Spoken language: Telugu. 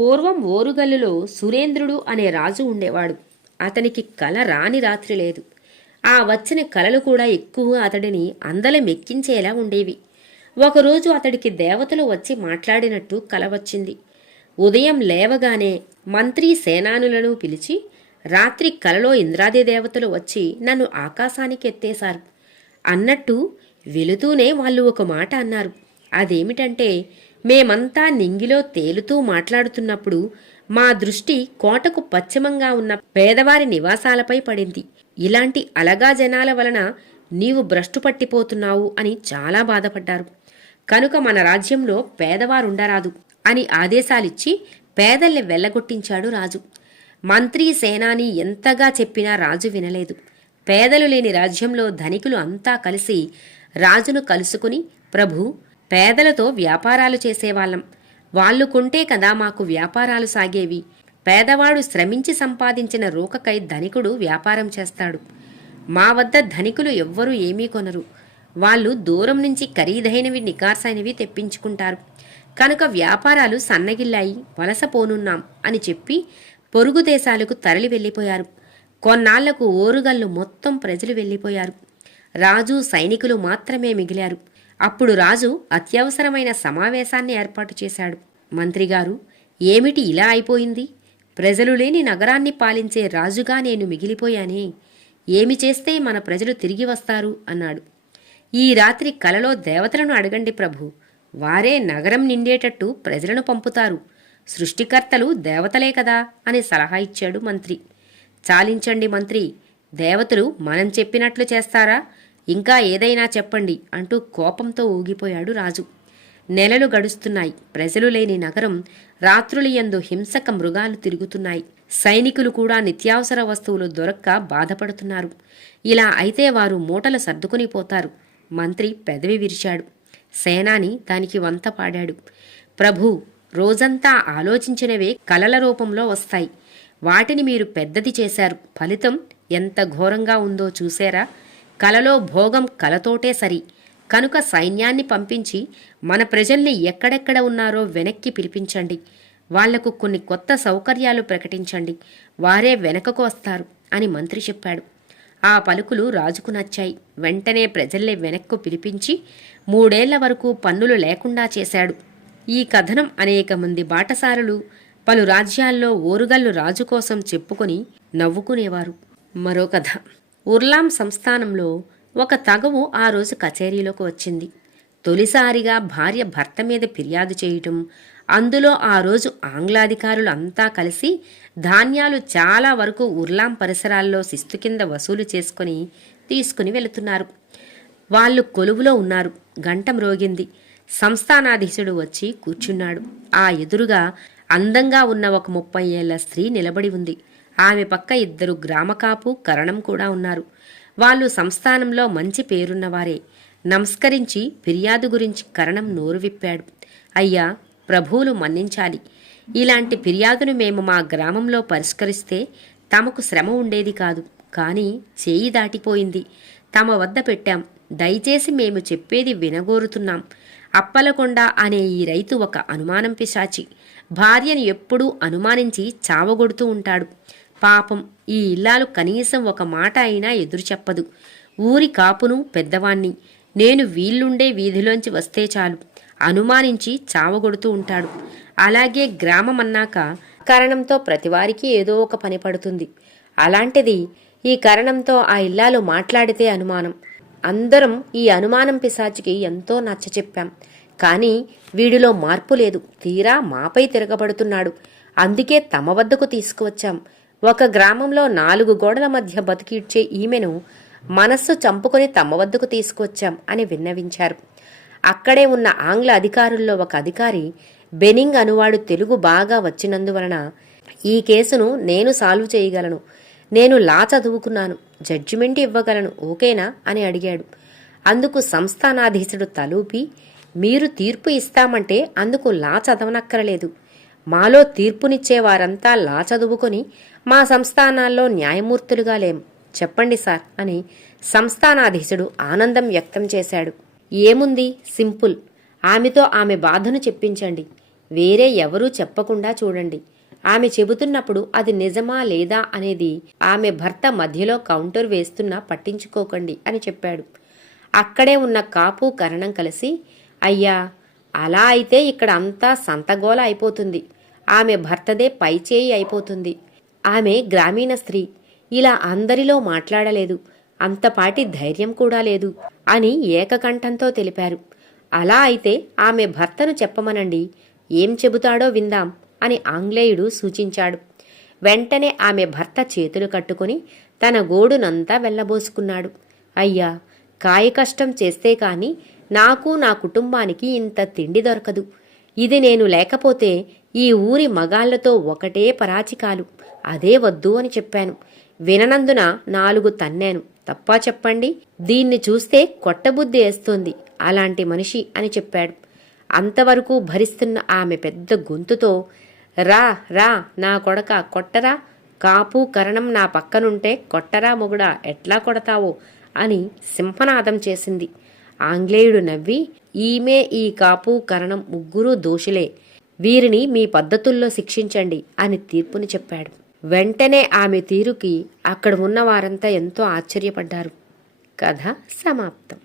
పూర్వం ఓరుగల్లులో సురేంద్రుడు అనే రాజు ఉండేవాడు. అతనికి కల రాని రాత్రి లేదు. ఆ వచ్చిన కలలు కూడా ఎక్కువ అతడిని అందలం ఎక్కించేలా ఉండేవి. ఒకరోజు అతడికి దేవతలు వచ్చి మాట్లాడినట్టు కల వచ్చింది. ఉదయం లేవగానే మంత్రి సేనానులను పిలిచి రాత్రి కలలో ఇంద్రాది దేవతలు వచ్చి నన్ను ఆకాశానికి ఎత్తేశారు అన్నట్టు వెళుతూనే వాళ్ళు ఒక మాట అన్నారు. అదేమిటంటే మేమంతా నింగిలో తేలుతూ మాట్లాడుతున్నప్పుడు మా దృష్టి కోటకు పశ్చిమంగా ఉన్న పేదవారి నివాసాలపై పడింది. ఇలాంటి అలగా జనాల వలన నీవు భ్రష్టు పట్టిపోతున్నావు అని చాలా బాధపడ్డారు. కనుక మన రాజ్యంలో పేదవారుండరాదు అని ఆదేశాలిచ్చి పేదల్ని వెళ్ళగొట్టించాడు రాజు. మంత్రి సేనాని ఎంతగా చెప్పినా రాజు వినలేదు. పేదలు లేని రాజ్యంలో ధనికులు అంతా కలిసి రాజును కలుసుకుని ప్రభు పేదలతో వ్యాపారాలు చేసేవాళ్ళం. వాళ్ళు కొంటే కదా మాకు వ్యాపారాలు సాగేవి. పేదవాడు శ్రమించి సంపాదించిన రూకకై ధనికుడు వ్యాపారం చేస్తాడు. మా వద్ద ధనికులు ఎవ్వరూ ఏమీ కొనరు. వాళ్ళు దూరం నుంచి ఖరీదైనవి నికార్సైనవి తెప్పించుకుంటారు. కనుక వ్యాపారాలు సన్నగిల్లాయి వలస పోనున్నాం అని చెప్పి పొరుగు దేశాలకు తరలి వెళ్ళిపోయారు. కొన్నాళ్ళకు ఓరుగల్లు మొత్తం ప్రజలు వెళ్ళిపోయారు. రాజు సైనికులు మాత్రమే మిగిలారు. అప్పుడు రాజు అత్యవసరమైన సమావేశాన్ని ఏర్పాటు చేశాడు. మంత్రిగారు ఏమిటి ఇలా అయిపోయింది? ప్రజలు లేని నగరాన్ని పాలించే రాజుగా నేను మిగిలిపోయానే. ఏమి చేస్తే మన ప్రజలు తిరిగి వస్తారు? అన్నాడు. ఈ రాత్రి కలలో దేవతలను అడగండి ప్రభు. వారే నగరం నిండేటట్టు ప్రజలను పంపుతారు. సృష్టికర్తలు దేవతలే కదా అని సలహా ఇచ్చాడు మంత్రి. చాలించండి మంత్రి. దేవతలు మనం చెప్పినట్లు చేస్తారా? ఇంకా ఏదైనా చెప్పండి అంటూ కోపంతో ఊగిపోయాడు రాజు. నెలలు గడుస్తున్నాయి. ప్రజలు లేని నగరం రాత్రులయందు హింసక మృగాలు తిరుగుతున్నాయి. సైనికులు కూడా నిత్యావసర వస్తువులు దొరక్క బాధపడుతున్నారు. ఇలా అయితే వారు మూటలు సర్దుకుని పోతారు. మంత్రి పెదవి విరిచాడు. సేనాని దానికి వంత పాడాడు. ప్రభు రోజంతా ఆలోచించినవే కలల రూపంలో వస్తాయి. వాటిని మీరు పెద్దది చేశారు. ఫలితం ఎంత ఘోరంగా ఉందో చూసారా కలలో భోగం కలతోటే సరి. కనుక సైన్యాన్ని పంపించి మన ప్రజల్ని ఎక్కడెక్కడ ఉన్నారో వెనక్కి పిలిపించండి. వాళ్ళకు కొన్ని కొత్త సౌకర్యాలు ప్రకటించండి. వారే వెనకకు వస్తారు అని మంత్రి చెప్పాడు. ఆ పలుకులు రాజుకు నచ్చాయి. వెంటనే ప్రజల్ని వెనక్కు పిలిపించి మూడేళ్ళ వరకు పన్నులు లేకుండా చేశాడు. ఈ కథనం అనేక మంది బాటసారులు పలు రాజ్యాల్లో ఓరుగల్లు రాజు కోసం చెప్పుకొని నవ్వుకునేవారు. మరో కథ. ఉర్లాం సంస్థానంలో ఒక తగవు ఆ రోజు కచేరీలోకి వచ్చింది. తొలిసారిగా భార్య భర్త మీద ఫిర్యాదు చేయటం అందులో ఆ రోజు ఆంగ్లాధికారులు అంతా కలిసి ధాన్యాలు చాలా వరకు ఉర్లాం పరిసరాల్లో శిస్తు కింద వసూలు చేసుకుని తీసుకుని వెళుతున్నారు. వాళ్ళు కొలువులో ఉన్నారు. గంట మ్రోగింది సంస్థానాధీశుడు వచ్చి కూర్చున్నాడు. ఆ ఎదురుగా అందంగా ఉన్న ఒక ముప్పై ఏళ్ళ స్త్రీ నిలబడి ఉంది. ఆమె పక్క ఇద్దరు గ్రామకాపు కరణం కూడా ఉన్నారు. వాళ్ళు సంస్థానంలో మంచి పేరున్నవారే. నమస్కరించి ఫిర్యాదు గురించి కరణం నోరు విప్పాడు. అయ్యా ప్రభువులు మన్నించాలి. ఇలాంటి ఫిర్యాదును మేము మా గ్రామంలో పరిష్కరిస్తే తమకు శ్రమ ఉండేది కాదు. కానీ చేయి దాటిపోయింది. తమ వద్ద పెట్టాం. దయచేసి మేము చెప్పేది వినగోరుతున్నాం. అప్పలకొండ అనే ఈ రైతు ఒక అనుమానం పిశాచి. భార్యను ఎప్పుడూ అనుమానించి చావగొడుతూ ఉంటాడు. పాపం ఈ ఇల్లాలు కనీసం ఒక మాట అయినా ఎదురు చెప్పదు. ఊరి కాపును పెద్దవాణ్ణి. నేను వీళ్ళుండే వీధిలోంచి వస్తే చాలు. అనుమానించి చావగొడుతూ ఉంటాడు. అలాగే గ్రామం అన్నాక కారణంతో ప్రతివారికి ఏదో ఒక పని పడుతుంది. అలాంటిది ఈ కరణంతో ఆ ఇల్లాలు మాట్లాడితే అనుమానం. అందరం ఈ అనుమానం పిశాచికి ఎంతో నచ్చ చెప్పాం. కానీ వీడిలో మార్పు లేదు. తీరా మాపై తిరగబడుతున్నాడు. అందుకే తమ వద్దకు తీసుకువచ్చాం. ఒక గ్రామంలో నాలుగు గోడల మధ్య బతికిడ్చే ఈమెను మనస్సు చంపుకొని తమ వద్దకు తీసుకొచ్చాం అని విన్నవించారు. అక్కడే ఉన్న ఆంగ్ల అధికారుల్లో ఒక అధికారి బెనింగ్ అనువాడు తెలుగు బాగా వచ్చినందువలన ఈ కేసును నేను సాల్వ్ చేయగలను. నేను లా చదువుకున్నాను. జడ్జిమెంట్ ఇవ్వగలను. ఓకేనా? అని అడిగాడు. అందుకు సంస్థానాధీశుడు తలూపి మీరు తీర్పు ఇస్తామంటే అందుకు లా చదవనక్కరలేదు. మాలో తీర్పునిచ్చేవారంతా లా చదువుకొని మా సంస్థానాల్లో న్యాయమూర్తులుగా లేం. చెప్పండి సార్ అని సంస్థానాధీశుడు ఆనందం వ్యక్తం చేశాడు. ఏముంది? సింపుల్. ఆమెతో ఆమె బాధను చెప్పించండి. వేరే ఎవరూ చెప్పకుండా చూడండి. ఆమె చెబుతున్నప్పుడు అది నిజమా లేదా అనేది ఆమె భర్త మధ్యలో కౌంటర్ వేస్తున్నా పట్టించుకోకండి అని చెప్పాడు. అక్కడే ఉన్న కాపు కరణం కలిసి అయ్యా అలా అయితే ఇక్కడ అంతా సంతగోల అయిపోతుంది. ఆమె భర్తదే పైచేయి అయిపోతుంది. ఆమె గ్రామీణ స్త్రీ. ఇలా అందరిలో మాట్లాడలేదు. అంతపాటి ధైర్యం కూడా లేదు అని ఏకకంఠంతో తెలిపారు. అలా అయితే ఆమె భర్తను చెప్పమనండి. ఏం చెబుతాడో విందాం అని ఆంగ్లేయుడు సూచించాడు. వెంటనే ఆమె భర్త చేతులు కట్టుకుని తన గోడునంతా వెళ్ళబోసుకున్నాడు. అయ్యా కాయకష్టం చేస్తే కాని నాకు నా కుటుంబానికి ఇంత తిండి దొరకదు. ఇది నేను లేకపోతే ఈ ఊరి మగాళ్ళతో ఒకటే పరాచికాలు. అదే వద్దు అని చెప్పాను. విననందున నాలుగు తన్నాను. తప్పా చెప్పండి? దీన్ని చూస్తే కొట్టబుద్ధి వేస్తోంది అలాంటి మనిషి అని చెప్పాడు. అంతవరకు భరిస్తున్న ఆమె పెద్ద గొంతుతో రా రా నా కొడక కొట్టరా? కాపు కరణం నా పక్కనుంటే కొట్టరా మొగుడా? ఎట్లా కొడతావో? అని సింహనాదం చేసింది. ఆంగ్లేయుడు నవ్వి ఈమె ఈ కాపు కరణం ముగ్గురూ దోషులే. వీరిని మీ పద్ధతుల్లో శిక్షించండి అని తీర్పుని చెప్పాడు. వెంటనే ఆమె తీరుకి అక్కడ ఉన్న వారంతా ఎంతో ఆశ్చర్యపడ్డారు. కథ సమాప్తం.